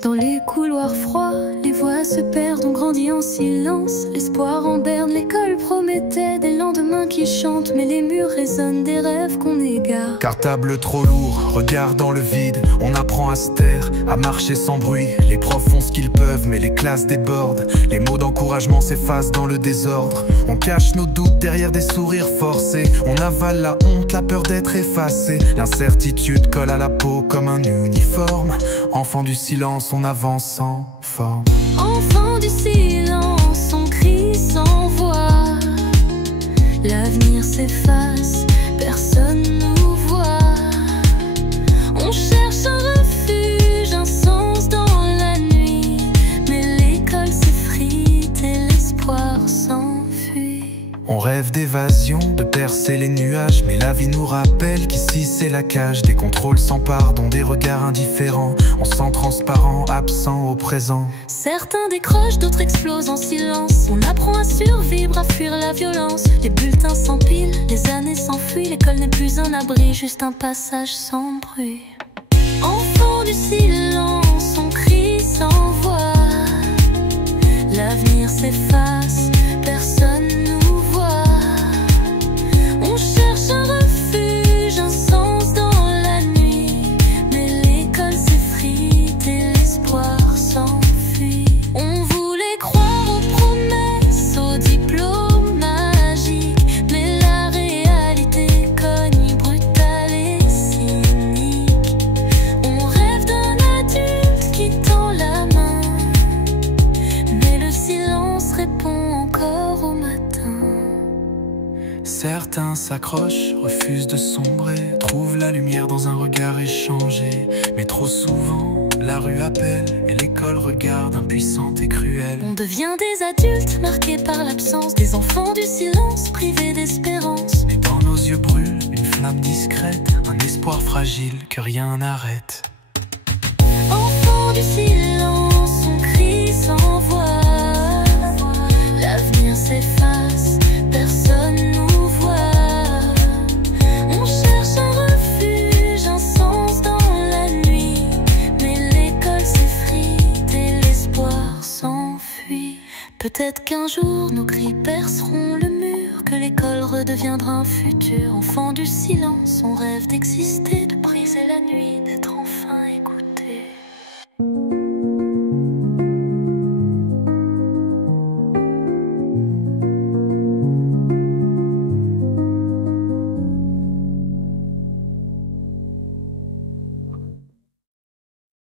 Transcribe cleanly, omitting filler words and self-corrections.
Dans les couloirs froids, les voix se perdent, on grandit en silence. L'espoir en berne, l'école promettait des lendemains qui chantent, mais les murs résonnent des rêves qu'on égare. Cartable trop lourd, regard dans le vide, on apprend à se taire, à marcher sans bruit. Les profs font ce qu'ils peuvent, mais les classes débordent. Les mots d'encouragement s'effacent dans le désordre. On cache nos doutes derrière des sourires forcés. On avale la honte, la peur d'être effacé. L'incertitude colle à la peau comme un uniforme. Enfant du silence, on avance sans forme. Enfant du silence, on crie sans voix. L'avenir s'efface, personne nous voit. On cherche un refuge, un sens dans la nuit, mais l'école s'effrite et l'espoir s'enfuit. On rêve d'évasion, de percer les nuages, mais la vie nous rappelle qu'ici c'est la cage. Des contrôles sans pardon, des regards indifférents. On se sent transparent, absent au présent. Certains décrochent, d'autres explosent en silence. On apprend à survivre, à fuir la violence. Les bulletins s'empilent, les années s'enfuient. L'école n'est plus un abri, juste un passage sans bruit. Enfant du silence, on crie sans voix. L'avenir s'efface, personne nous voit. On cherche un refuge, un sens dans la nuit, mais l'école s'effrite et l'espoir s'enfuit. On voulait croire aux promesses, aux diplômes magiques, mais la réalité cogne, brutale et cynique. On rêve d'un adulte qui tend la main, mais le silence répond encore au matin. Certains s'accrochent, refusent de sombrer, trouvent la lumière dans un regard échangé. Mais trop souvent, la rue appelle et l'école regarde impuissante et cruelle. On devient des adultes marqués par l'absence, des enfants du silence privés d'espérance. Mais dans nos yeux brûle une flamme discrète, un espoir fragile que rien n'arrête. Enfants du silence, on crie sans voix. L'avenir s'efface, personne nous voit. On cherche un refuge, un sens dans la nuit, mais l'école s'effrite et l'espoir s'enfuit. Peut-être qu'un jour nos cris perceront le mur, que l'école redeviendra un futur. Enfants du silence, on rêve d'exister, de briser la nuit, d'être enfin écouté.